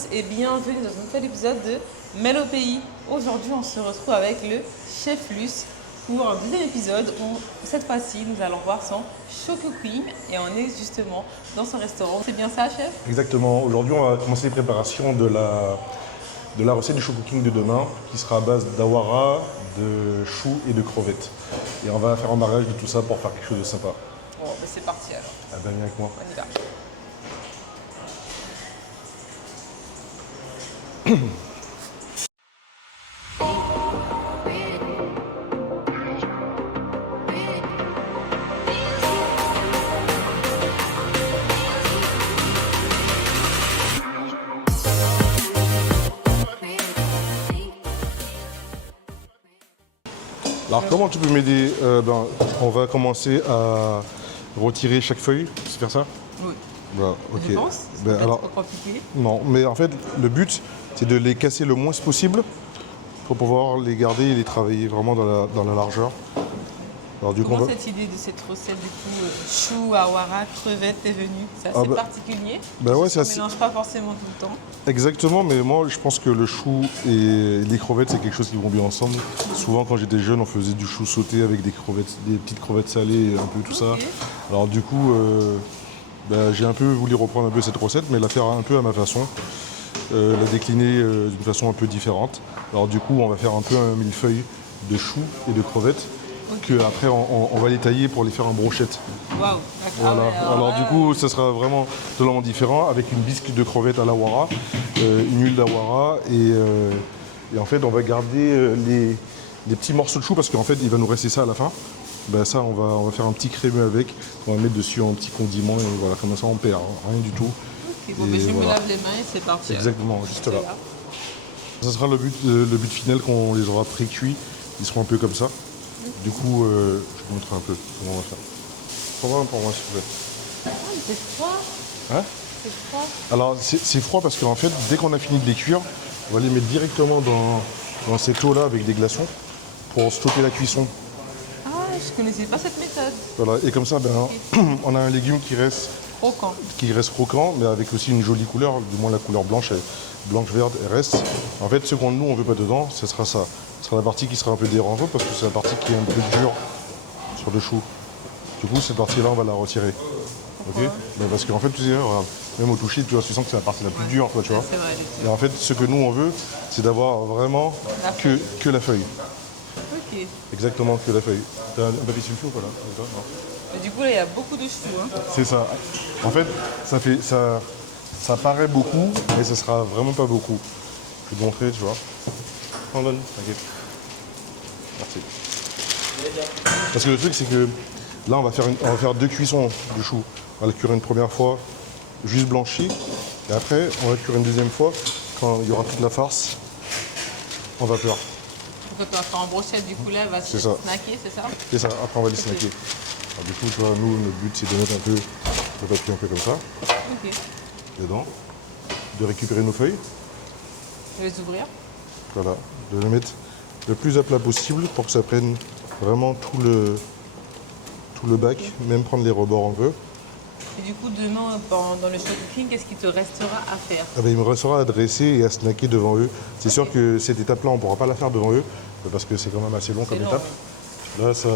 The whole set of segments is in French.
tous et bienvenue dans un nouvel épisode de Mel au pays. Aujourd'hui, on se retrouve avec le chef Luce pour un deuxième épisode où cette fois-ci, nous allons voir son show cooking et on est justement dans son restaurant. C'est bien ça, chef? Exactement. Aujourd'hui, on va commencer les préparations de la recette du show cooking de demain qui sera à base d'awara, de choux et de crevettes. Et on va faire un mariage de tout ça pour faire quelque chose de sympa. Bon, ben c'est parti alors. Ah ben, viens avec moi. On y va. Alors, comment tu peux m'aider? On va commencer à retirer chaque feuille. C'est faire ça? Oui. Voilà, ok. Je pense. Ben, C'est alors, pas trop compliqué. non, mais en fait, le but, c'est de les casser le moins possible pour pouvoir les garder et les travailler vraiment dans la largeur. Alors, du coup, Comment cette idée de cette recette du coup chou, awara, crevettes est venue? C'est assez particulier. Bah ouais, ça ne mélange pas forcément tout le temps. Exactement, mais moi je pense que le chou et les crevettes c'est quelque chose qui vont bien ensemble. Souvent quand j'étais jeune on faisait du chou sauté avec des crevettes, des petites crevettes salées, un peu tout ça. Alors du coup j'ai un peu voulu reprendre un peu cette recette mais la faire un peu à ma façon. La décliner d'une façon un peu différente. Alors du coup on va faire un peu un millefeuille de choux et de crevettes. Que après on va les tailler pour les faire en brochettes. Waouh, Voilà. Alors du coup, ça sera vraiment totalement différent avec une bisque de crevettes à l'awara, une huile d'awara et en fait on va garder les petits morceaux de chou parce qu'en fait il va nous rester ça à la fin. Ben, ça on va faire un petit crémeux avec, on va mettre dessus un petit condiment et voilà, comme ça on perd rien du tout. Ok, bon, ben, je me lave les mains et c'est parti. Exactement, juste là. Ça sera le but final qu'on les aura pré-cuits, ils seront un peu comme ça. Du coup, je vous montre un peu comment on va faire. Prends-moi un pour moi, s'il vous plaît. Ah, mais c'est froid. Hein? C'est froid. Alors, c'est froid parce qu'en fait, dès qu'on a fini de les cuire, on va les mettre directement dans cette eau-là avec des glaçons pour stopper la cuisson. Ah, je connaissais pas cette méthode. Voilà, et comme ça, on a un légume qui reste croquant, mais avec aussi une jolie couleur, du moins la couleur blanche-verte, elle reste. En fait, ce qu'on nous, on veut pas dedans, ce sera ça. Ce sera la partie qui sera un peu dérangeante parce que c'est la partie qui est un peu dure sur le chou. Du coup, cette partie-là, on va la retirer. Ok? Parce qu'en fait, tu sais, regarde, même au toucher, tu sens que c'est la partie la plus dure, quoi, tu vois. C'est vrai, Et en fait, ce que nous, on veut, c'est d'avoir vraiment que la feuille. Ok. Exactement, que la feuille. T'as un papier sulfure ou pas là? Non. Mais du coup, là, il y a beaucoup de choux. Hein. C'est ça. En fait, ça paraît beaucoup, mais ce sera vraiment pas beaucoup. Je vais te montrer, tu vois. On donne, t'inquiète. Merci. Parce que le truc, c'est que là, on va faire 2 cuissons de chou. On va le cuire une première fois, juste blanchi. Et après, on va le cuire une deuxième fois, quand il y aura toute la farce en vapeur. Donc, on va faire en brochette, du coup, là, elle va se snacker, c'est ça? C'est ça, après, on va les snacker. Alors, du coup, tu vois, nous, notre but, c'est de mettre un peu le papier un peu comme ça, dedans, de récupérer nos feuilles. Je vais les ouvrir. Voilà, de les mettre le plus à plat possible pour que ça prenne vraiment tout le bac, même prendre les rebords un peu. Et du coup, demain, dans le show cooking, qu'est-ce qui te restera à faire? Il me restera à dresser et à snacker devant eux. C'est sûr que cette étape-là, on ne pourra pas la faire devant eux, parce que c'est quand même assez long comme étape. Oui. Là, ça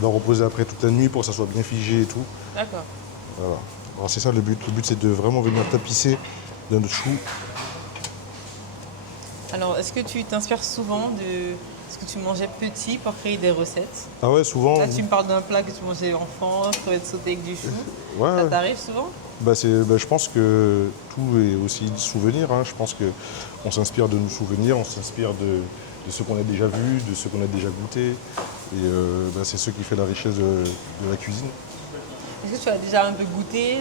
doit reposer après toute la nuit pour que ça soit bien figé et tout. D'accord. Voilà. Alors c'est ça le but. Le but, c'est de vraiment venir tapisser de notre chou. Alors, est-ce que tu t'inspires souvent de ce que tu mangeais petit pour créer des recettes? Ah ouais, souvent. Là, tu me parles d'un plat que tu mangeais enfant, crevettes sautées avec du chou. Ouais. Ça t'arrive souvent? Je pense que tout est aussi souvenir. Hein. Je pense qu'on s'inspire de nos souvenirs, on s'inspire de ce qu'on a déjà vu, de ce qu'on a déjà goûté. Et c'est ce qui fait la richesse de la cuisine. Est-ce que tu as déjà un peu goûté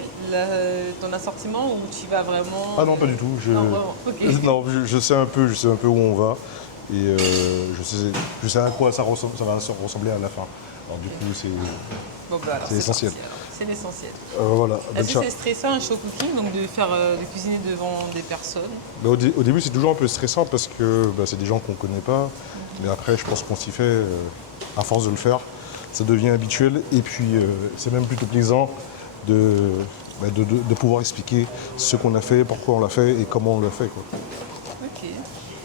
ton assortiment ou tu vas vraiment... Ah non, pas du tout. Non, vraiment. Okay. Non, je sais un peu où on va. Et je sais à quoi ça va ressembler à la fin. Alors du coup, c'est essentiel. C'est l'essentiel. Voilà. Est-ce que c'est stressant un show cooking, donc de cuisiner devant des personnes? Au début, c'est toujours un peu stressant parce que c'est des gens qu'on ne connaît pas. Mais après, je pense qu'on s'y fait à force de le faire. Ça devient habituel et puis c'est même plutôt plaisant de de pouvoir expliquer ce qu'on a fait, pourquoi on l'a fait et comment on l'a fait, quoi. Ok.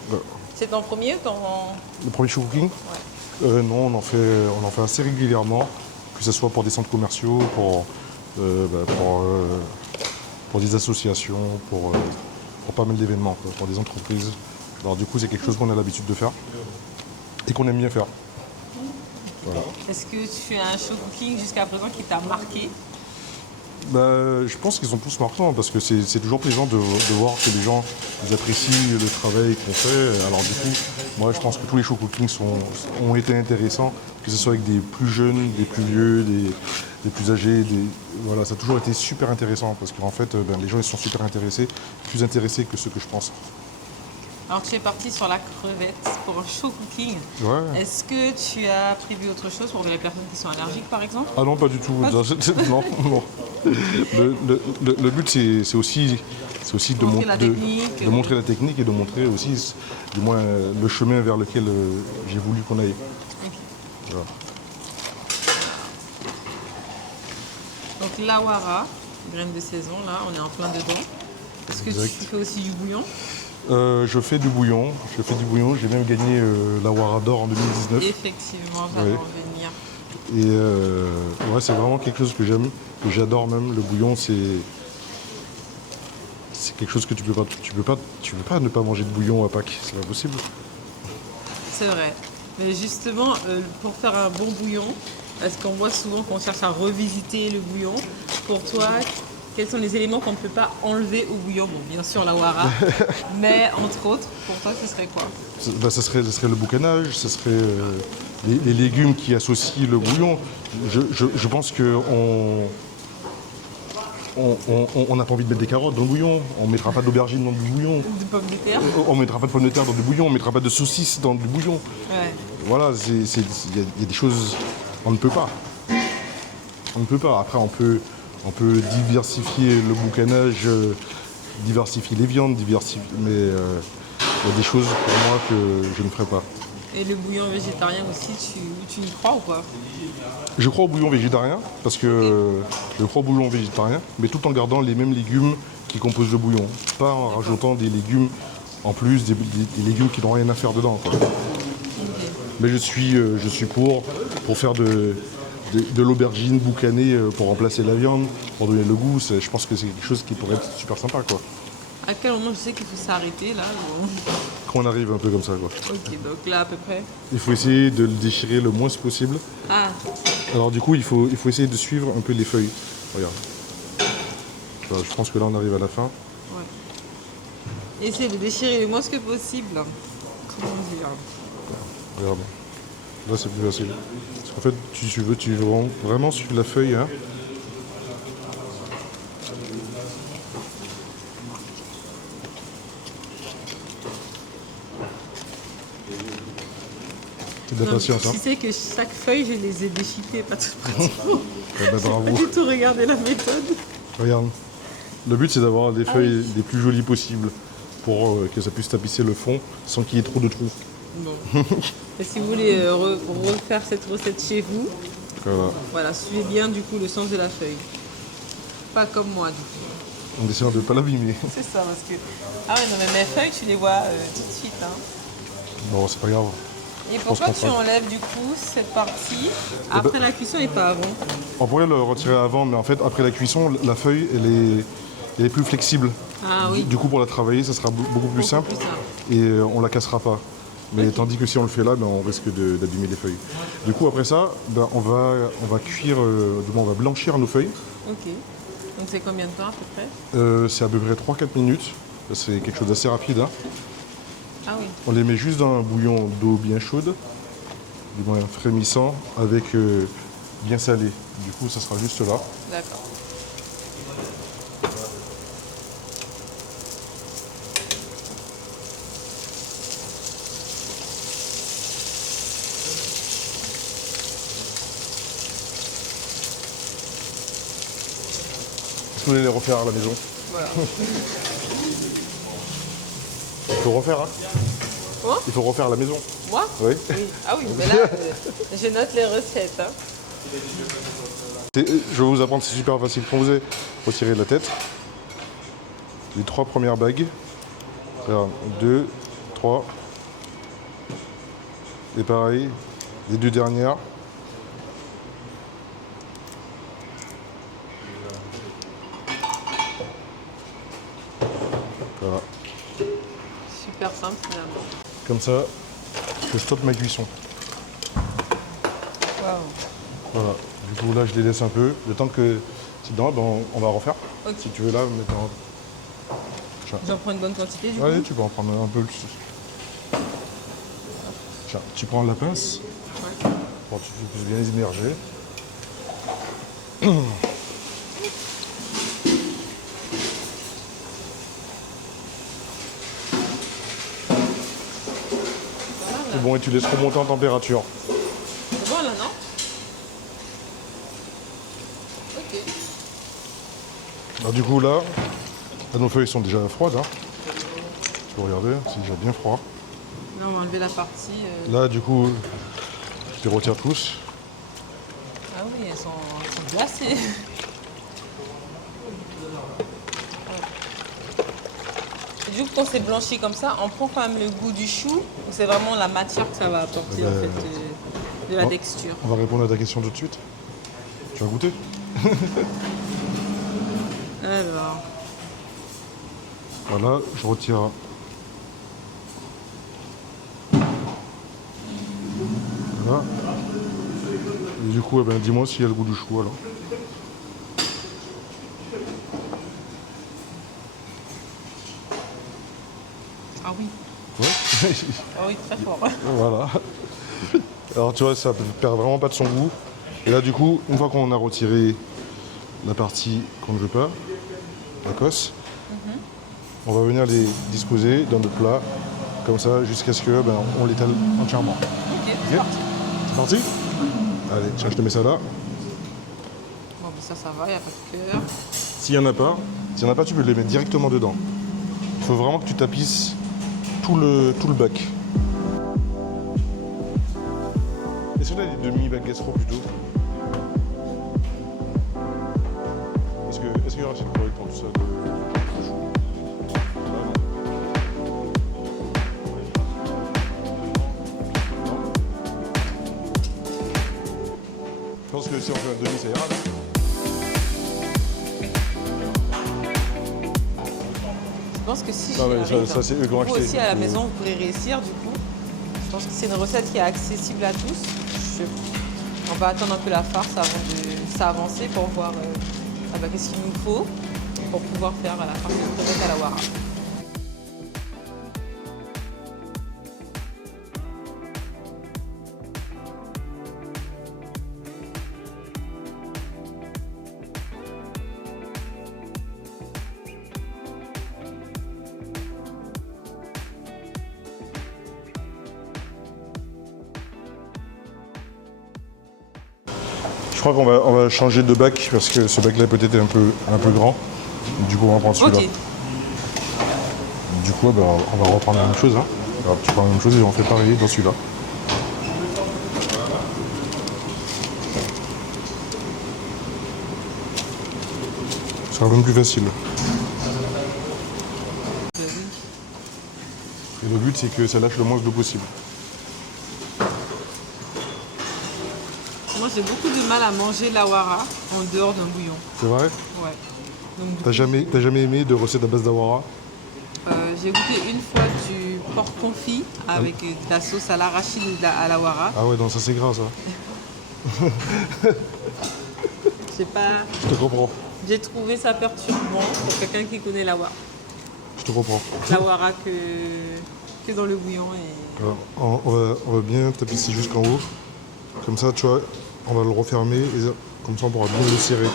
Voilà. C'est ton premier ou ton... Le premier show cooking? Non, on en fait assez régulièrement, que ce soit pour des centres commerciaux, pour des associations, pour pas mal d'événements, quoi, pour des entreprises. Alors du coup, c'est quelque chose qu'on a l'habitude de faire et qu'on aime bien faire. Voilà. Est-ce que tu as un show cooking jusqu'à présent qui t'a marqué? Je pense qu'ils sont tous marquants parce que c'est toujours plaisant de voir que les gens ils apprécient le travail qu'on fait. Alors du coup, moi je pense que tous les show cooking ont été intéressants, que ce soit avec des plus jeunes, des plus vieux, des plus âgés. Voilà, ça a toujours été super intéressant parce qu'en fait les gens ils sont super intéressés, plus intéressés que ceux que je pense. Alors tu es parti sur la crevette pour un show cooking. Ouais. Est-ce que tu as prévu autre chose pour les personnes qui sont allergiques par exemple? Ah non, pas du tout. Non, non. Le but, c'est aussi de Montrer la technique. de montrer la technique et de montrer aussi, du moins, le chemin vers lequel j'ai voulu qu'on aille. Ok. Voilà. Donc l'awara, graines de saison, là, on est en plein dedans. Est-ce que Exact. tu fais aussi du bouillon? Je fais du bouillon. J'ai même gagné l'Awara d'or en 2019. Effectivement, j'allais Oui. en venir. Et ouais, c'est vraiment quelque chose que j'aime, que j'adore même. Le bouillon, c'est quelque chose que tu peux pas ne pas manger de bouillon à Pâques. C'est pas possible. C'est vrai. Mais justement, pour faire un bon bouillon, parce qu'on voit souvent qu'on cherche à revisiter le bouillon, pour toi, quels sont les éléments qu'on ne peut pas enlever au bouillon? Bon, bien sûr, la wara, mais entre autres, pour toi, ce serait quoi? Ça serait le boucanage, ça serait les légumes qui associent le bouillon. Je pense qu'on on n'a pas envie de mettre des carottes dans le bouillon, on ne mettra pas d'aubergines dans du bouillon, De pommes de terre? on ne mettra pas de pommes de terre dans du bouillon, on ne mettra pas de saucisses dans du bouillon. Ouais. Voilà, il y a des choses, on ne peut pas. On ne peut pas. Après, on peut diversifier le boucanage, diversifier les viandes, mais il y a des choses pour moi que je ne ferai pas. Et le bouillon végétarien aussi, tu y crois ou pas? Je crois au bouillon végétarien, parce que je crois au bouillon végétarien, mais tout en gardant les mêmes légumes qui composent le bouillon. Pas en rajoutant des légumes en plus, des légumes qui n'ont rien à faire dedans, quoi. Mais je suis pour faire de l'aubergine boucanée pour remplacer la viande, pour donner le goût. Je pense que c'est quelque chose qui pourrait être super sympa, quoi. À quel moment je sais qu'il faut s'arrêter là ou- Quand on arrive un peu comme ça, quoi. Ok, donc là à peu près. Il faut essayer de le déchirer le moins possible. Ah, Alors du coup, il faut essayer de suivre un peu les feuilles. Regarde. Voilà, je pense que là, on arrive à la fin. ouais. Essaye de déchirer le moins que possible. Comment dire? Regarde. Là, c'est plus facile. Parce qu'en fait, tu veux vraiment suivre la feuille, hein. C'est de la Non, patience, hein. tu sais que chaque feuille, je les ai déchiquetées, pas tout pratiquement. Eh ben, Pas bravo. du tout regarder la méthode. Regarde. Le but, c'est d'avoir des feuilles oui. les plus jolies possibles pour que ça puisse tapisser le fond sans qu'il y ait trop de trous. Bon. Et si vous voulez refaire cette recette chez vous, Voilà. suivez bien du coup le sens de la feuille. Pas comme moi du coup. En essayant de ne pas l'abîmer. C'est ça parce que... Ah ouais, non mais mes feuilles, tu les vois tout de suite. Hein. Bon, c'est pas grave. Et pourquoi qu'on tu fera. enlèves du coup cette partie après la cuisson et pas avant? On pourrait le retirer avant, mais en fait, après la cuisson, la feuille, elle est plus flexible. Ah oui. Du coup, pour la travailler, ça sera beaucoup plus simple plus simple. et on la cassera pas. Mais tandis que si on le fait là, on risque d'abîmer les feuilles. Du coup, après ça, on va cuire, du moins, on va blanchir nos feuilles. Ok. Donc c'est combien de temps à peu près? C'est à peu près 3-4 minutes. C'est quelque chose d'assez rapide, hein. Ah oui. On les met juste dans un bouillon d'eau bien chaude, du moins frémissant, avec bien salé. Du coup, ça sera juste là. D'accord. Est-ce que vous allez les refaire à la maison? Voilà. Il faut refaire, hein. Quoi? Il faut refaire à la maison. Moi? Oui. Oui. Ah oui, mais là, je note les recettes. Hein. Je vais vous apprendre, c'est super facile. Quand vous avez retiré la tête, les 3 premières bagues, 2, 3, et pareil, les 2 dernières. Voilà. Super simple finalement. Comme ça, je stoppe ma cuisson. Waouh. Voilà. Du coup, là, je les laisse un peu. Le temps que c'est dedans, ben, on va refaire. Ok. Si tu veux, là, maintenant. J'en prends une bonne quantité du Allez, coup. tu peux en prendre un peu plus. Tiens, tu prends la pince pour que tu puisses bien les immerger. C'est bon, et tu laisses remonter en température. C'est bon là, non? Ok. Alors, du coup, là, nos feuilles sont déjà froides. Hein. Tu peux regarder, c'est déjà bien froid. Là, on va enlever la partie. Là, du coup, je les retire tous. Ah oui, elles sont glacées. Et du coup, quand c'est blanchi comme ça, on prend quand même le goût du chou ou c'est vraiment la matière que ça va apporter en fait, de la texture? On va répondre à ta question tout de suite. Tu vas goûter? Alors, Voilà, je retire. Voilà. Et du coup, eh ben, dis-moi s'il y a le goût du chou alors. ah oui, Ouais. ah oui, très fort. Voilà. Alors tu vois, ça perd vraiment pas de son goût. Et là, du coup, une fois qu'on a retiré la partie qu'on ne veut pas, la cosse, on va venir les disposer dans notre plat, comme ça, jusqu'à ce que ben, on l'étale entièrement. Ok, c'est parti. C'est parti? Allez, tiens, je te mets ça là. Bon, ben ça va, il n'y a pas de cœur. S'il n'y en a pas, tu peux les mettre directement dedans. Il faut vraiment que tu tapisses tout le bac. Est-ce que tu as des demi-bacs gastro plutôt? Est-ce qu'il y aura assez de croix pour tout ça? Je pense que si on fait un demi, ça ira. Je pense que si Non, mais j'y arrive, ça, c'est eux qui ont vous acheté. aussi à la maison, vous pourrez réussir du coup. Je pense que c'est une recette qui est accessible à tous. On va attendre un peu la farce avant de s'avancer pour voir qu'est-ce qu'il nous faut pour pouvoir faire la farce de crevettes à la wara. Je crois qu'on va changer de bac parce que ce bac là peut-être est un peu grand. Du coup on va prendre celui-là. Ok. Du coup ben, on va reprendre la même chose. Hein. Alors, tu prends la même chose et on fait pareil dans celui-là. Ça sera même plus facile. Et le but c'est que ça lâche le moins d'eau possible. Moi j'ai beaucoup de mal à manger la wara en dehors d'un bouillon. C'est vrai? Ouais. Donc, du T'as jamais aimé de recette à base d'awara? j'ai goûté une fois du porc confit avec de la sauce à l'arachide et à la wara. Ah ouais, non, ça c'est gras ça. J'ai pas... Je te comprends. J'ai trouvé ça perturbant pour quelqu'un qui connaît la wara. Je te comprends. La wara que dans le bouillon. Et... Alors, on va bien tapisser jusqu'en haut. Comme ça, tu vois, on va le refermer et comme ça on pourra bien le serrer.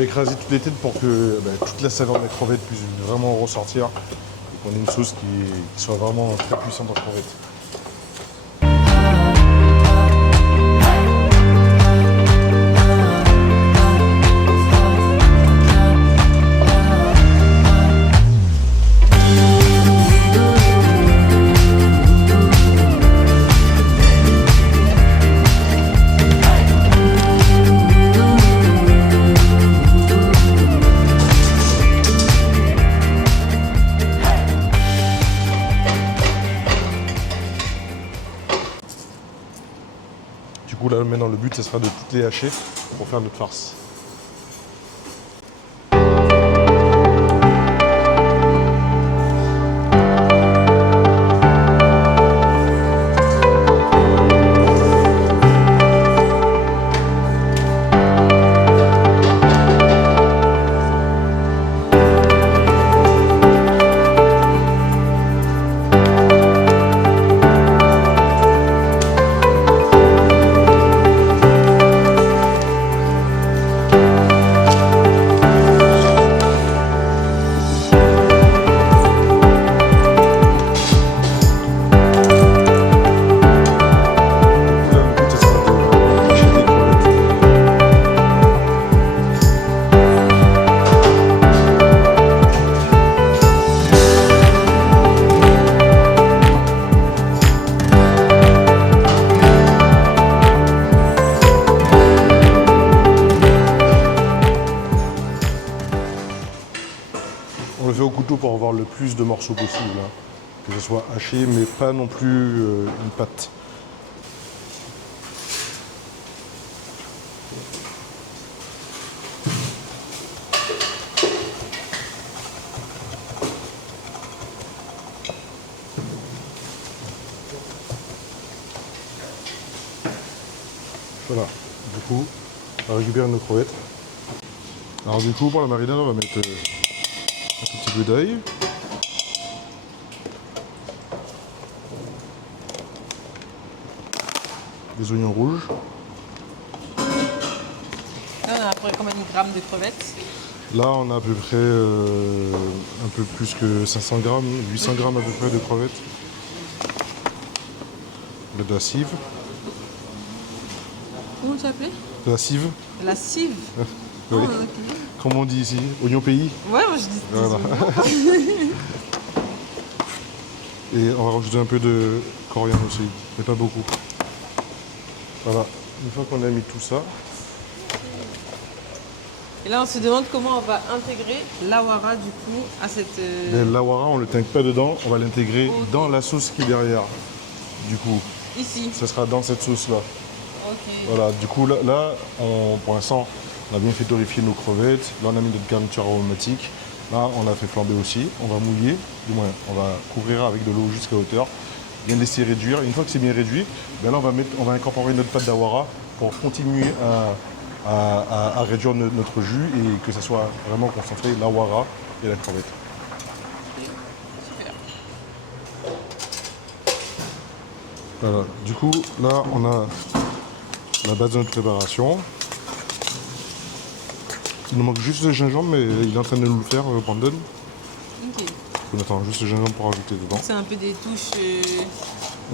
va écraser toutes les têtes pour que toute la saveur de la crevette puisse vraiment ressortir et qu'on ait une sauce qui soit vraiment très puissante en crevette. Du coup là maintenant le but ce sera de toutes les hacher pour faire notre farce. On le fait au couteau pour avoir le plus de morceaux possible, hein. Que ce soit haché, mais pas non plus une pâte. Voilà, du coup, on va récupérer nos crevettes. Alors du coup, pour la marinade, on va mettre un tout petit peu d'ail. Des oignons rouges. Là, on a à peu près combien de grammes de crevettes? Là, on a à peu près un peu plus que 500 grammes, 800 grammes à peu près de crevettes. De la cive. Comment tu appelais? De la cive. La cive. Oui. Oh, ok. Comme on dit ici, oignon pays. Ouais, moi je dis Voilà. Et on va rajouter un peu de coriandre aussi, mais pas beaucoup. Voilà, une fois qu'on a mis tout ça, Et là, on se demande comment on va intégrer l'awara du coup à cette. l'awara, on ne le tingue pas dedans, on va l'intégrer dans la sauce qui est derrière. Du coup, Ici. ça sera dans cette sauce-là. Ok. Voilà, du coup, là pour l'instant, on a bien fait torréfier nos crevettes. Là, on a mis notre garniture aromatique. Là, on a fait flamber aussi. On va mouiller, du moins, on va couvrir avec de l'eau jusqu'à hauteur. Bien laisser réduire. Une fois que c'est bien réduit, ben là, on va incorporer notre pâte d'awara pour continuer à réduire notre jus et que ça soit vraiment concentré, l'awara et la crevette. Super. Voilà, du coup, là, on a la base de notre préparation. Il nous manque juste le gingembre, mais il est en train de nous le faire, Brandon. Ok. On attend juste le gingembre pour rajouter dedans. C'est un peu des touches.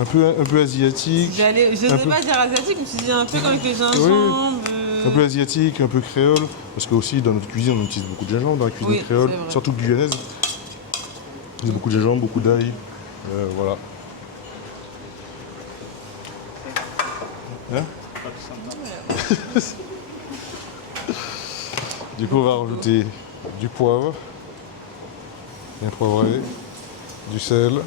Un peu asiatique. Je un n'osais peu- pas dire asiatique, je me suis dit un peu comme avec le gingembre. Un peu asiatique, un peu créole. Parce que aussi dans notre cuisine, on utilise beaucoup de gingembre dans la cuisine Oui, créole, c'est vrai. surtout guyanaise. Il y a beaucoup de gingembre, beaucoup d'ail. Voilà. Hein Du coup, on va rajouter du poivre, bien poivré, du sel.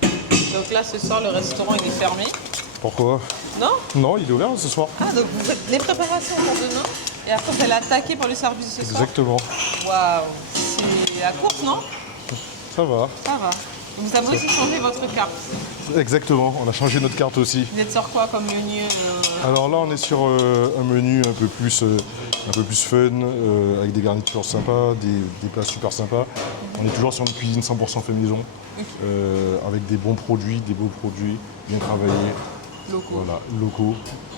Donc là, ce soir, le restaurant il est fermé. Pourquoi? Non? Non, il est ouvert ce soir. Ah, donc vous faites les préparations pour demain et après vous allez attaquer pour le service de ce soir? Exactement. Waouh! C'est la course, non? Ça va. Ça va. Vous avez aussi changé votre carte. Exactement. On a changé notre carte aussi. Vous êtes sur quoi comme menu Alors là, on est sur un menu un peu plus fun, avec des garnitures sympas, des plats super sympas. On est toujours sur une cuisine 100% fait maison, avec des bons produits, des beaux produits, bien travaillés. Locaux. Voilà, locaux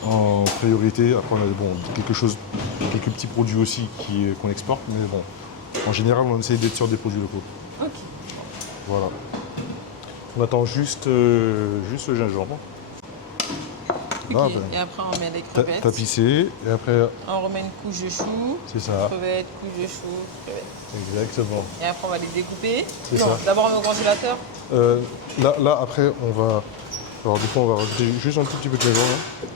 en priorité. Après, on a bon, quelques petits produits aussi qu'on exporte, mais bon, en général, on essaie d'être sur des produits locaux. Ok. Voilà. On attend juste le gingembre. Là, Ok. Et après, on met les crevettes. tapissé, et après, On remet une couche de chou. c'est ça. Crevettes, couche de chou, crevettes. Exactement. Et après, on va les découper. C'est Non, ça. d'abord, on met au congélateur. Là, après, on va. Alors, du coup, on va rajouter juste un tout petit peu de gingembre. Hein.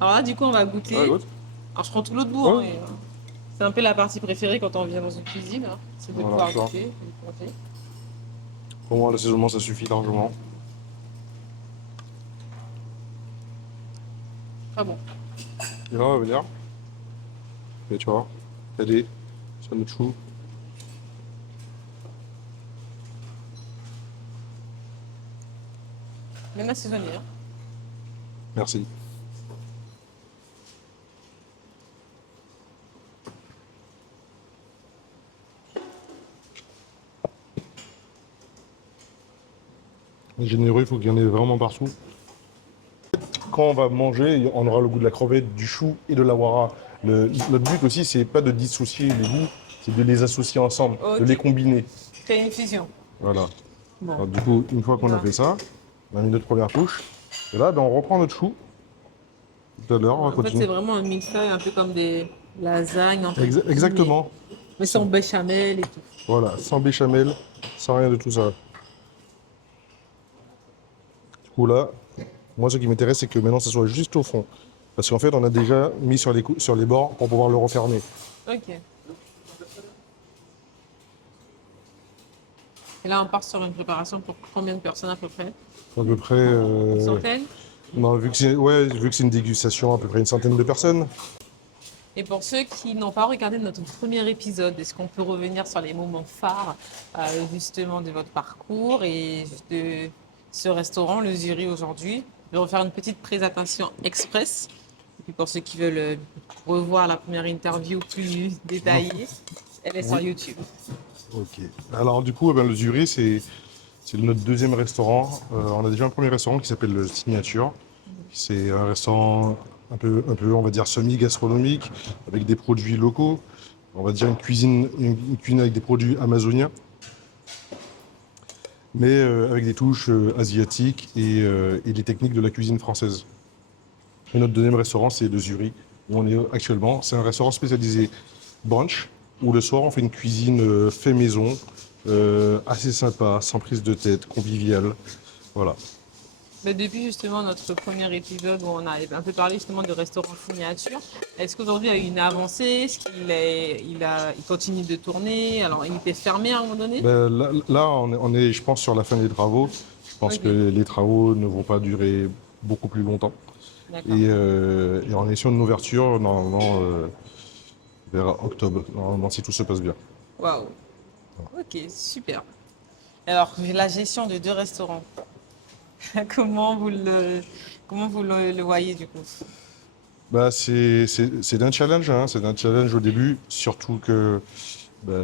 Alors là, du coup, on va goûter. Ouais, goûte. Alors, je prends tout l'autre bout. Ouais. C'est un peu la partie préférée quand on vient dans une cuisine. Hein. C'est de Voilà, pouvoir ça. goûter. Pour moi, l'assaisonnement, ça suffit largement. Très bon. Et là, on va venir. Et tu vois, aider sur notre chou. Bien assaisonné. Hein. Merci. Généreux, il faut qu'il y en ait vraiment partout. Quand on va manger, on aura le goût de la crevette, du chou et de la wara. Notre but aussi, c'est pas de dissocier les goûts, c'est de les associer ensemble, Ok. de les combiner. Fais une fusion. Voilà. Bon. Alors, du coup, une fois qu'on a fait ça, on a mis notre première couche. Et là, ben, on reprend notre chou. Tout à l'heure, on va En fait, continuer. c'est vraiment un millefeuille, un peu comme des lasagnes. entre Exactement. Mais sans béchamel et tout. Voilà, sans béchamel, sans rien de tout ça. Du coup, là, moi, ce qui m'intéresse, c'est que maintenant, ça soit juste au fond. Parce qu'en fait, on a déjà mis sur les bords pour pouvoir le refermer. Ok. Et là, on part sur une préparation pour combien de personnes à peu près? À peu près. Une centaine? Non, vu que c'est une dégustation, à peu près une centaine de personnes. Et pour ceux qui n'ont pas regardé notre premier épisode, est-ce qu'on peut revenir sur les moments phares justement de votre parcours et de ce restaurant, le Zuri aujourd'hui? Je vais refaire une petite présentation express. Et puis pour ceux qui veulent revoir la première interview plus détaillée, elle est sur YouTube. Ok. Alors, du coup, le Zuri, c'est notre deuxième restaurant. On a déjà un premier restaurant qui s'appelle le Signature. C'est un restaurant un peu, on va dire, semi-gastronomique, avec des produits locaux. On va dire une cuisine avec des produits amazoniens, mais avec des touches asiatiques et des techniques de la cuisine française. Et notre deuxième restaurant, c'est le Zuri, où on est actuellement. C'est un restaurant spécialisé brunch, où le soir, on fait une cuisine fait maison, assez sympa, sans prise de tête, conviviale. Voilà. Mais depuis justement notre premier épisode où on a un peu parlé justement de restaurant signature, est-ce qu'aujourd'hui il y a eu une avancée? Est-ce il continue de tourner? Alors il était fermé à un moment donné? Là, on est, je pense, sur la fin des travaux. Je pense Ok. que les travaux ne vont pas durer beaucoup plus longtemps. D'accord. Et on est sur une ouverture, normalement, vers octobre, normalement, si tout se passe bien. Waouh. Ok, super. Alors la gestion de deux restaurants, comment vous le voyez du coup? C'est un challenge, hein, c'est un challenge au début, surtout que bah,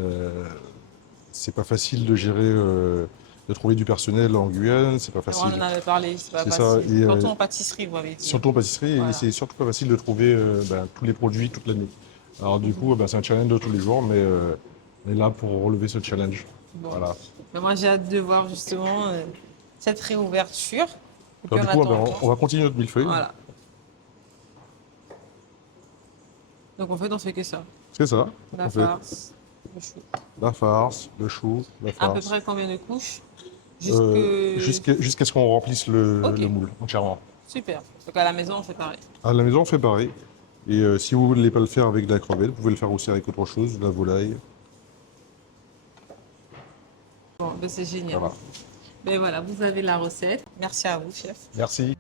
c'est pas facile de gérer, de trouver du personnel en Guyane, c'est pas Alors, facile. on en avait parlé, c'est pas C'est ça, facile. et, Surtout en pâtisserie, vous m'avez dit. surtout en pâtisserie, Voilà. et c'est surtout pas facile de trouver tous les produits toute l'année. Alors du coup, c'est un challenge de tous les jours, mais on est là pour relever ce challenge. Bon. Voilà. Mais moi j'ai hâte de voir justement cette réouverture. Et puis Alors, du on coup, attend. on va continuer notre millefeuille. Voilà. Donc en fait on fait que ça. C'est ça. La On fait farce, le chou. la farce, le chou, la À peu farce. près combien de couches? Jusqu'à ce qu'on remplisse Ok. le moule entièrement. Super. Donc à la maison on fait pareil. À la maison, on fait pareil. Et si vous ne voulez pas le faire avec de la crevette, vous pouvez le faire aussi avec autre chose, de la volaille. Bon, ben c'est génial. Voilà. Ben voilà, vous avez la recette. Merci à vous, chef. Merci.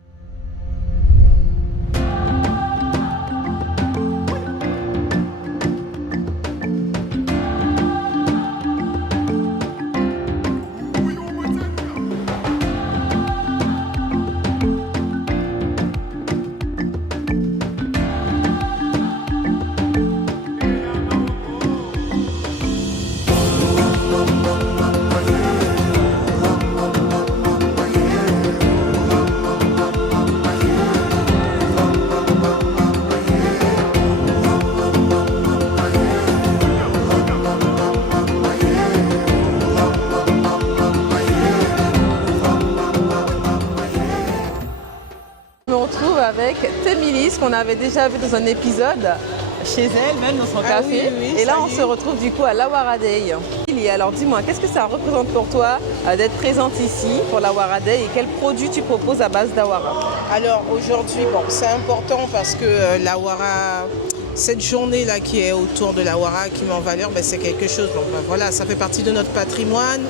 qu'on avait déjà vu dans un épisode chez elle, même dans son café. Oui, et là, ça on y est. se retrouve du coup à l'Awara Day. Alors dis-moi, qu'est-ce que ça représente pour toi d'être présente ici pour l'Awara Day et quels produits tu proposes à base d'Awara? Alors aujourd'hui, bon, c'est important parce que l'Awara, cette journée-là qui est autour de l'Awara, qui met en valeur, ben, c'est quelque chose. Donc ben, voilà, ça fait partie de notre patrimoine.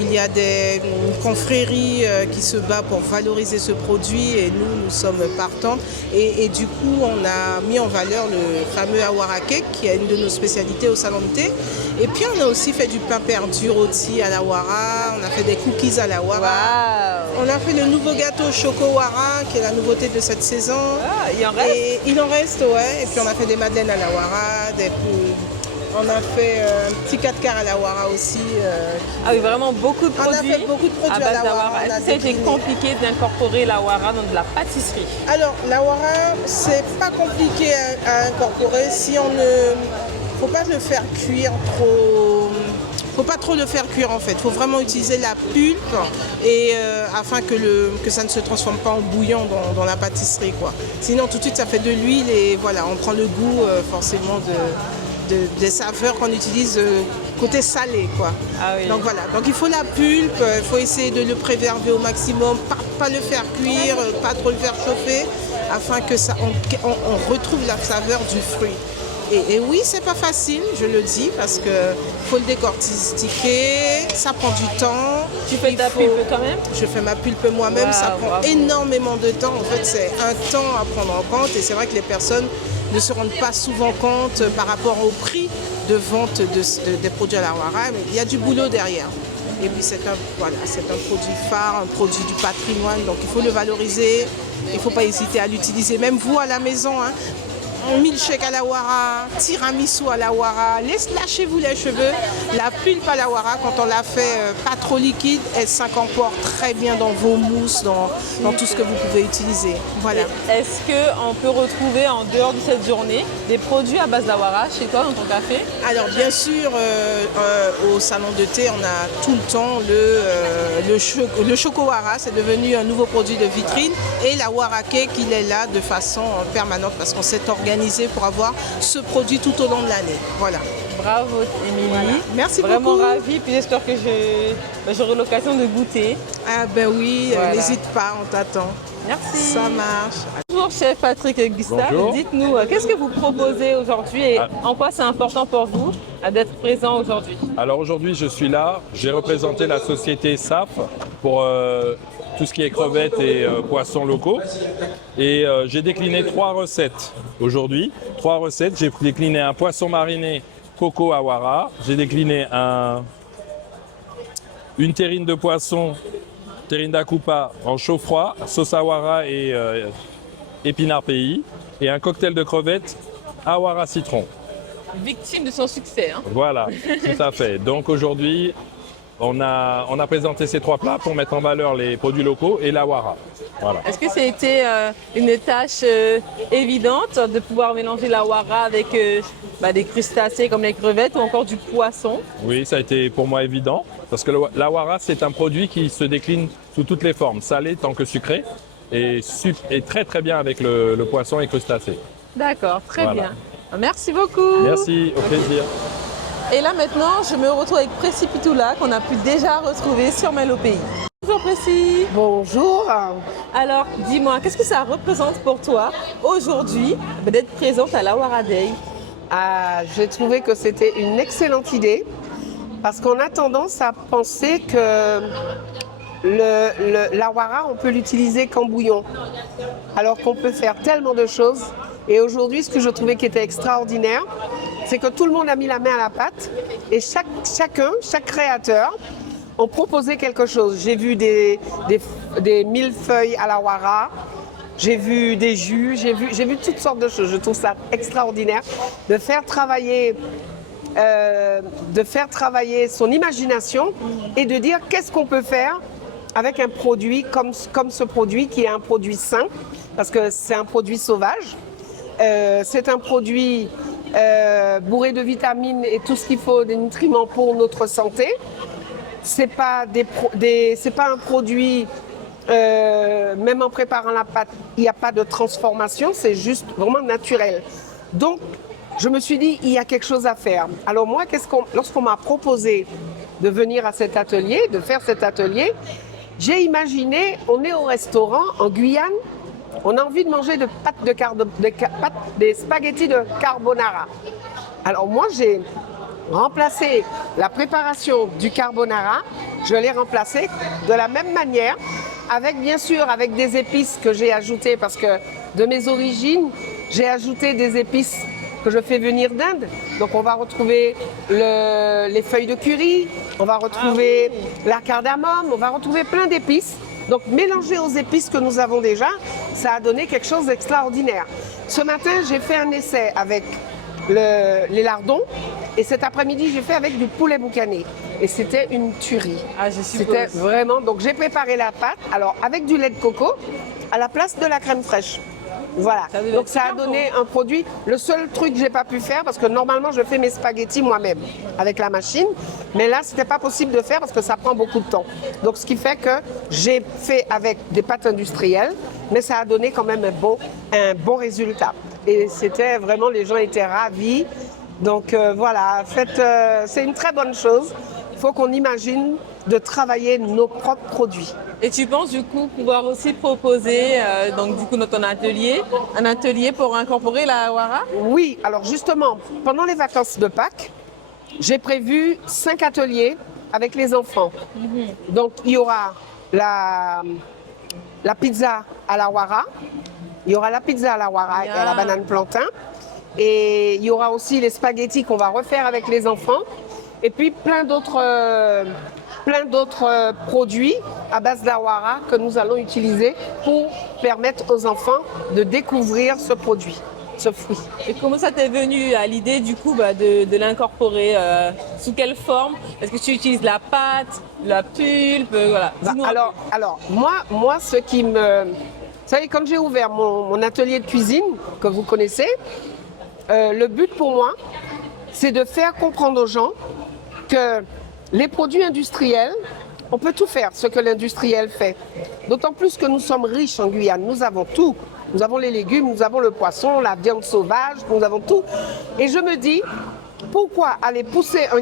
Il y a une confrérie qui se bat pour valoriser ce produit et nous sommes partantes. Et du coup, on a mis en valeur le fameux Awara Cake qui est une de nos spécialités au salon de thé. Et puis, on a aussi fait du pain perdu rôti à l'Awara, on a fait des cookies à l'Awara. Waouh! On a fait le nouveau gâteau Choco-Wara qui est la nouveauté de cette saison. Ah, il en reste? Et il en reste, ouais. Et puis, on a fait des madeleines à l'Awara, on a fait un petit 4 quarts à l'Awara aussi. Ah oui, vraiment beaucoup de On a produits, fait beaucoup de produits à base à l'Awara, d'Awara. on a Est-ce que ça a été décliné. compliqué d'incorporer l'Awara dans de la pâtisserie? Alors, l'Awara, c'est pas compliqué à incorporer si on ne. Faut pas le faire cuire trop. Faut pas trop le faire cuire en fait. Faut vraiment utiliser la pulpe et afin que ça ne se transforme pas en bouillon dans la pâtisserie quoi. Sinon tout de suite ça fait de l'huile et voilà, on prend le goût forcément des saveurs qu'on utilise côté salé quoi. Ah oui. Donc voilà, donc il faut la pulpe, il faut essayer de le préserver au maximum, pas le faire cuire, pas trop le faire chauffer, afin que on retrouve la saveur du fruit. Et oui, c'est pas facile, je le dis, parce que faut le décortiquer, ça prend du temps. Tu fais ta pulpe quand même? Je fais ma pulpe moi-même, ça Waouh, prend bravo. énormément de temps. En fait, c'est un temps à prendre en compte et c'est vrai que les personnes ne se rendent pas souvent compte par rapport au prix de vente des produits à l'Awara, mais il y a du boulot derrière. Et puis c'est un produit phare, un produit du patrimoine, donc il faut le valoriser, il ne faut pas hésiter à l'utiliser. Même vous à la maison, hein, milkshake à l'Awara, tiramisu à l'Awara, lâchez-vous les cheveux. La pulpe à l'Awara, quand on la fait pas trop liquide, elle s'incorpore très bien dans vos mousses, dans tout ce que vous pouvez utiliser. Voilà. Est-ce qu'on peut retrouver en dehors de cette journée des produits à base d'Awara chez toi dans ton café? Alors bien sûr, au salon de thé, on a tout le temps le Choco-Wara, c'est devenu un nouveau produit de vitrine. Et la Wara Cake, il est là de façon permanente parce qu'on s'est organisé pour avoir ce produit tout au long de l'année. Voilà. Bravo Émilie. Voilà. Merci Vraiment beaucoup. ravie, puis j'espère que j'aurai l'occasion de goûter. Ah ben oui, Voilà. n'hésite pas, on t'attend. Merci. Ça marche. Bonjour chef Patrick Gustave, Bonjour. dites-nous, qu'est-ce que vous proposez aujourd'hui et en quoi c'est important pour vous d'être présent aujourd'hui? Alors aujourd'hui, je suis là. J'ai représenté la société SAF pour tout ce qui est crevettes et poissons locaux. Et j'ai décliné 3 recettes aujourd'hui. 3 recettes. J'ai décliné un poisson mariné coco Awara. J'ai décliné une terrine de poisson, terrine d'Akupa en chaud froid, sauce Awara et épinard pays. Et un cocktail de crevettes Awara citron. Victime de son succès. Hein. Voilà, tout à fait. Donc aujourd'hui, on a présenté ces 3 plats pour mettre en valeur les produits locaux et l'Awara. Voilà. Est-ce que ça a été une tâche évidente de pouvoir mélanger la wara avec des crustacés comme les crevettes ou encore du poisson? Oui, ça a été pour moi évident parce que l'Awara, c'est un produit qui se décline sous toutes les formes, salé tant que sucré et très très bien avec le poisson et crustacés. D'accord, très Voilà. bien. Merci beaucoup. Merci, au plaisir. Et là maintenant, je me retrouve avec Précy Pitoula qu'on a pu déjà retrouver sur Melopéi. Bonjour Précy. Bonjour. Alors dis-moi, qu'est-ce que ça représente pour toi aujourd'hui d'être présente à l'Awara Day? J'ai trouvé que c'était une excellente idée parce qu'on a tendance à penser que l'awara, on peut l'utiliser qu'en bouillon, alors qu'on peut faire tellement de choses. Et aujourd'hui, ce que je trouvais qui était extraordinaire, c'est que tout le monde a mis la main à la pâte et chaque créateur, ont proposé quelque chose. J'ai vu des millefeuilles à l'awara, j'ai vu des jus, j'ai vu toutes sortes de choses. Je trouve ça extraordinaire de faire travailler son imagination et de dire qu'est-ce qu'on peut faire avec un produit comme ce produit qui est un produit sain, parce que c'est un produit sauvage. C'est un produit bourré de vitamines et tout ce qu'il faut, des nutriments pour notre santé. C'est pas un produit Même en préparant la pâte, il n'y a pas de transformation, c'est juste vraiment naturel. Donc, je me suis dit, il y a quelque chose à faire. Alors moi, lorsqu'on m'a proposé de venir à cet atelier, de faire cet atelier, j'ai imaginé, on est au restaurant en Guyane, on a envie de manger des spaghettis de carbonara. Alors moi, j'ai remplacé la préparation du carbonara, je l'ai remplacé de la même manière, avec bien sûr avec des épices que j'ai ajoutées parce que de mes origines, j'ai ajouté des épices que je fais venir d'Inde. Donc on va retrouver les feuilles de curry, on va retrouver la cardamome, on va retrouver plein d'épices. Donc mélangé aux épices que nous avons déjà, ça a donné quelque chose d'extraordinaire. Ce matin, j'ai fait un essai avec les lardons et cet après-midi, j'ai fait avec du poulet boucané. Et c'était une tuerie. Ah, je suppose. C'était vraiment... Donc j'ai préparé la pâte, alors avec du lait de coco à la place de la crème fraîche. Voilà, donc ça a donné un produit. Le seul truc que j'ai pas pu faire, parce que normalement je fais mes spaghettis moi-même avec la machine, mais là c'était pas possible de faire parce que ça prend beaucoup de temps. Donc ce qui fait que j'ai fait avec des pâtes industrielles, mais ça a donné quand même un bon résultat. Et c'était vraiment, les gens étaient ravis. Donc voilà, c'est une très bonne chose. Il faut qu'on imagine de travailler nos propres produits. Et tu penses du coup pouvoir aussi proposer donc du coup dans ton atelier, un atelier pour incorporer la Awara? Oui, alors justement, pendant les vacances de Pâques, j'ai prévu 5 ateliers avec les enfants. Donc il y aura la pizza à la Awara, il y aura la pizza à la Awara et à la banane plantain. Et il y aura aussi les spaghettis qu'on va refaire avec les enfants. Et puis plein d'autres produits à base d'Awara que nous allons utiliser pour permettre aux enfants de découvrir ce produit, ce fruit. Et comment ça t'est venu à l'idée du coup de l'incorporer sous quelle forme? Est-ce que tu utilises la pâte, la pulpe, voilà. Alors moi ce qui me... Vous savez, quand j'ai ouvert mon atelier de cuisine, que vous connaissez, le but pour moi, c'est de faire comprendre aux gens que les produits industriels, on peut tout faire, ce que l'industriel fait. D'autant plus que nous sommes riches en Guyane, nous avons tout. Nous avons les légumes, nous avons le poisson, la viande sauvage, nous avons tout. Et je me dis, pourquoi aller pousser un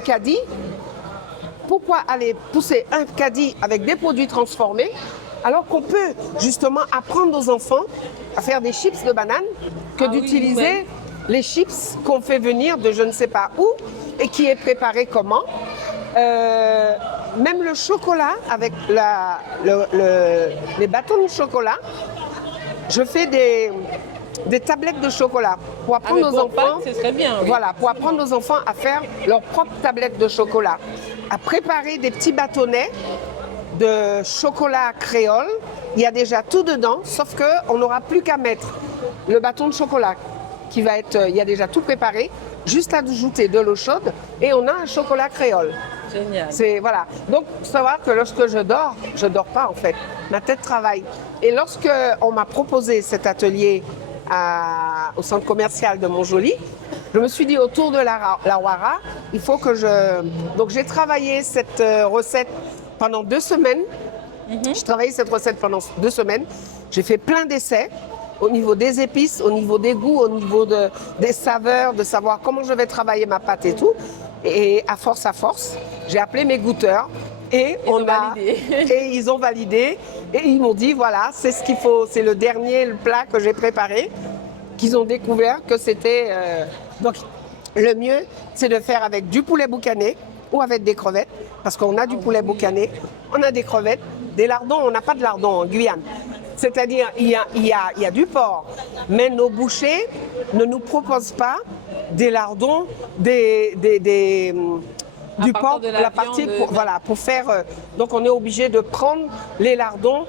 caddie avec des produits transformés alors qu'on peut justement apprendre aux enfants à faire des chips de banane que d'utiliser les chips qu'on fait venir de je ne sais pas où et qui est préparé comment. Même le chocolat avec les bâtons de chocolat, je fais des tablettes de chocolat pour apprendre aux enfants. Ce serait bien. Oui. Voilà, pour apprendre aux enfants à faire leurs propres tablettes de chocolat, à préparer des petits bâtonnets de chocolat créole. Il y a déjà tout dedans, sauf qu'on n'aura plus qu'à mettre le bâton de chocolat qui va être, il y a déjà tout préparé, juste à ajouter de l'eau chaude et on a un chocolat créole. Génial. Voilà. Donc, savoir que lorsque je dors pas en fait. Ma tête travaille. Et lorsque on m'a proposé cet atelier au centre commercial de Montjoly, je me suis dit autour de la Awara, il faut que Donc j'ai travaillé cette recette pendant 2 semaines. J'ai travaillé cette recette pendant 2 semaines. J'ai fait plein d'essais au niveau des épices, au niveau des goûts, au niveau des saveurs, de savoir comment je vais travailler ma pâte et tout. Et à force, j'ai appelé mes goûteurs et ils ont validé et ils m'ont dit voilà, c'est ce qu'il faut, c'est le dernier plat que j'ai préparé, qu'ils ont découvert que c'était... Donc le mieux, c'est de faire avec du poulet boucané ou avec des crevettes, parce qu'on a du poulet boucané, on a des crevettes, des lardons, on n'a pas de lardons en Guyane. C'est-à-dire, il y a du porc, mais nos bouchers ne nous proposent pas des lardons, du porc, la partie pour faire. Donc, on est obligé de prendre les lardons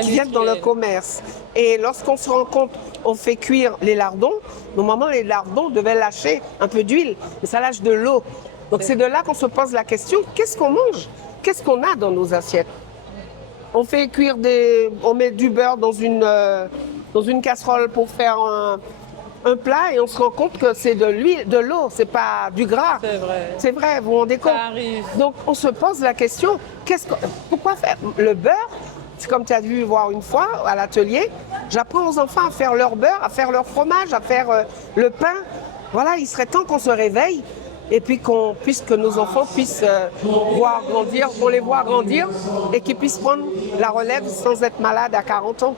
qui viennent dans le commerce. Et lorsqu'on se rend compte, on fait cuire les lardons. Normalement, les lardons devaient lâcher un peu d'huile, mais ça lâche de l'eau. Donc, c'est de là qu'on se pose la question qu'est-ce qu'on mange? Qu'est-ce qu'on a dans nos assiettes? On fait cuire on met du beurre dans une casserole pour faire un plat et on se rend compte que c'est de l'huile, de l'eau, c'est pas du gras. C'est vrai. C'est vrai, vous vous rendez compte? Ça arrive. Donc on se pose la question, pourquoi faire le beurre? c'est comme tu as dû voir une fois à l'atelier, j'apprends aux enfants à faire leur beurre, à faire leur fromage, à faire le pain. Voilà, il serait temps qu'on se réveille et puis que nos enfants puissent voir grandir, qu'on les voit grandir et qu'ils puissent prendre la relève sans être malades à 40 ans.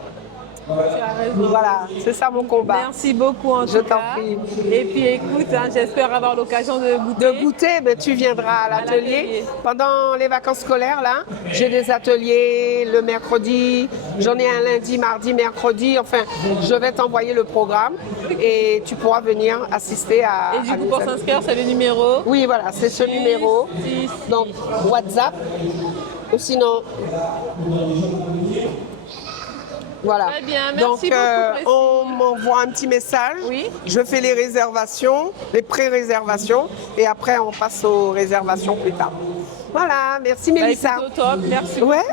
Voilà, c'est ça mon combat. Merci beaucoup en tout cas. Je t'en prie. Et puis écoute, j'espère avoir l'occasion de goûter. De goûter, mais tu viendras à l'atelier. Pendant les vacances scolaires, là, j'ai des ateliers le mercredi, j'en ai un lundi, mardi, mercredi. Enfin, je vais t'envoyer le programme et tu pourras venir assister à. Et du coup, pour s'inscrire, c'est le numéro? Oui, voilà, c'est ce numéro. Donc, WhatsApp. Ou sinon. Voilà. Très bien, merci donc beaucoup, on m'envoie un petit message, Oui. Je fais les réservations, les pré-réservations et après on passe aux réservations plus tard. Voilà, merci Mélissa. Écoute, au top, merci. Ouais,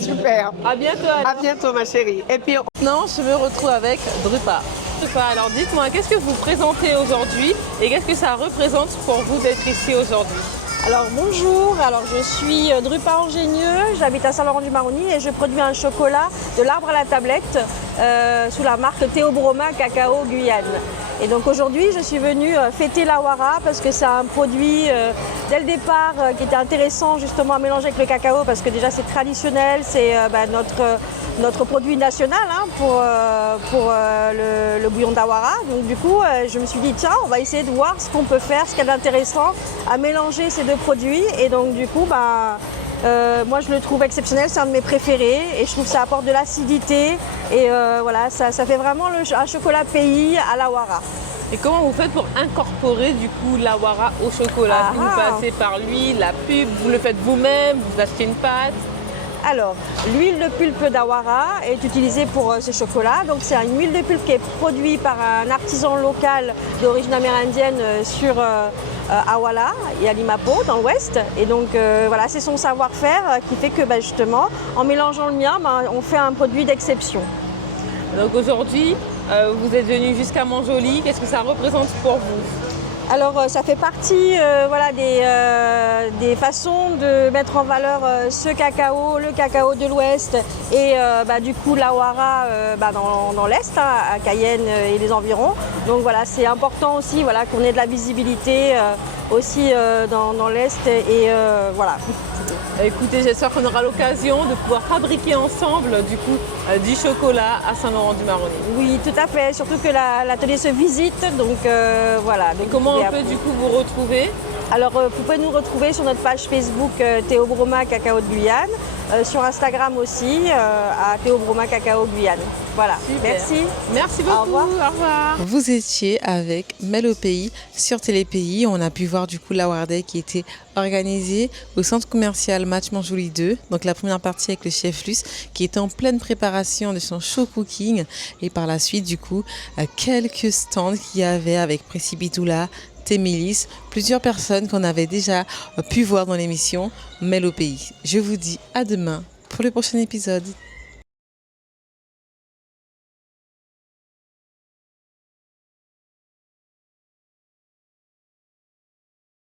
super. À bientôt. À bientôt ma chérie. Et puis Maintenant, je me retrouve avec Drupa. Drupa, alors dites-moi, qu'est-ce que vous présentez aujourd'hui et qu'est-ce que ça représente pour vous d'être ici aujourd'hui? Alors bonjour, alors je suis Drupa Ingénieux, j'habite à Saint-Laurent-du-Maroni et je produis un chocolat de l'arbre à la tablette sous la marque Théobroma Cacao Guyane. Et donc aujourd'hui je suis venue fêter l'Awara parce que c'est un produit dès le départ qui était intéressant justement à mélanger avec le cacao parce que déjà c'est traditionnel, c'est notre produit national pour le bouillon d'Awara. Donc du coup je me suis dit tiens on va essayer de voir ce qu'on peut faire, ce qu'il y a d'intéressant à mélanger ces deux produits et donc du coup moi je le trouve exceptionnel, c'est un de mes préférés et je trouve que ça apporte de l'acidité et voilà, ça fait vraiment un chocolat pays à l'Awara. Et comment vous faites pour incorporer du coup l'Awara au chocolat? Vous passez par l'huile, la pulpe, vous le faites vous-même, vous achetez une pâte? Alors, l'huile de pulpe d'Awara est utilisée pour ce chocolat. Donc, c'est une huile de pulpe qui est produite par un artisan local d'origine amérindienne sur Awala et à Limapo, dans l'ouest. Et donc, voilà, c'est son savoir-faire qui fait que justement, en mélangeant le mien, on fait un produit d'exception. Donc aujourd'hui, vous êtes venu jusqu'à Manjoli. Qu'est-ce que ça représente pour vous? Alors ça fait partie des façons de mettre en valeur ce cacao, le cacao de l'Ouest et du coup l'Awara dans l'Est, à Cayenne et les environs. Donc voilà, c'est important aussi qu'on ait de la visibilité aussi dans l'Est et voilà. Écoutez, j'espère qu'on aura l'occasion de pouvoir fabriquer ensemble du chocolat à Saint-Laurent-du-Maroni. Oui, tout à fait, surtout que l'atelier se visite, donc voilà. Et comment on peut du coup vous retrouver? Alors, vous pouvez nous retrouver sur notre page Facebook Théobroma Cacao de Guyane, sur Instagram aussi à Théobroma Cacao Guyane. Voilà, super. Merci. Merci beaucoup, Au revoir. Au revoir. Vous étiez avec Mel au Pays sur Télépays. On a pu voir du coup l'Awara Day qui était organisé au centre commercial Match Manjoli 2. Donc la première partie avec le chef Luce qui était en pleine préparation de son show cooking. Et par la suite du coup, quelques stands qu'il y avait avec Précipitoula, Témélis, plusieurs personnes qu'on avait déjà pu voir dans l'émission Mel au Pays. Je vous dis à demain pour le prochain épisode.